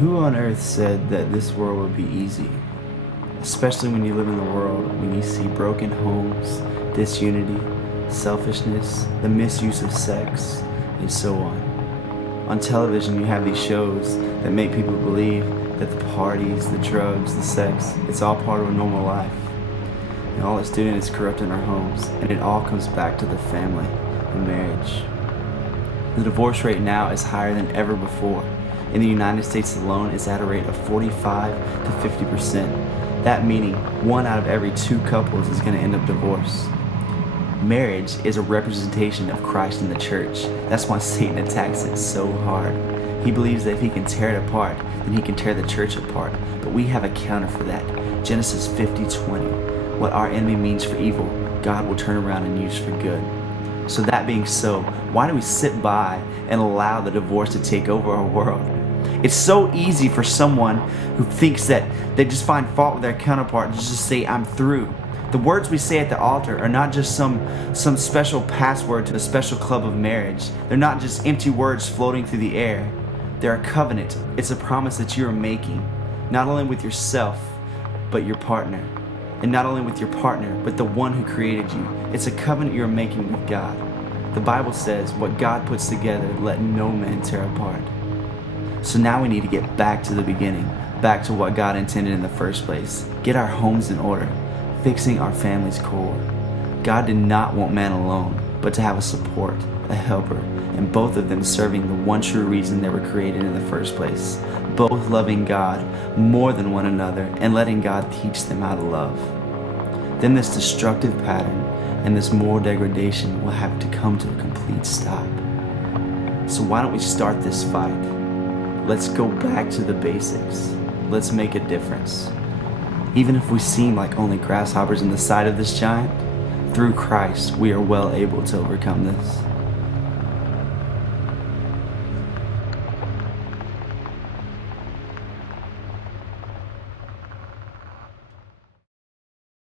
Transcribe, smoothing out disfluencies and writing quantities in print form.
Who on earth said that this world would be easy? Especially when you live in the world, when you see broken homes, disunity, selfishness, the misuse of sex, and so on. On television, you have these shows that make people believe that the parties, the drugs, the sex, it's all part of a normal life. And all it's doing is corrupting our homes, and it all comes back to the family and marriage. The divorce rate now is higher than ever before. In the United States alone, it's at a rate of 45 to 50%. That meaning 1 out of every 2 couples is going to end up divorced. Marriage is a representation of Christ in the church. That's why Satan attacks it so hard. He believes that if he can tear it apart, then he can tear the church apart. But we have a counter for that. Genesis 50:20. What our enemy means for evil, God will turn around and use for good. So that being so, why do we sit by and allow the divorce to take over our world? It's so easy for someone who thinks that they just find fault with their counterpart to just say, I'm through. The words we say at the altar are not just some special password to a special club of marriage. They're not just empty words floating through the air. They're a covenant. It's a promise that you are making, not only with yourself, but your partner. And not only with your partner, but the one who created you. It's a covenant you're making with God. The Bible says, what God puts together, let no man tear apart. So now we need to get back to the beginning, back to what God intended in the first place. Get our homes in order, fixing our family's core. God did not want man alone, but to have a support, a helper, and both of them serving the one true reason they were created in the first place. Both loving God more than one another and letting God teach them how to love. Then this destructive pattern and this moral degradation will have to come to a complete stop. So why don't we start this fight? Let's go back to the basics. Let's make a difference. Even if we seem like only grasshoppers in the sight of this giant, through Christ we are well able to overcome this.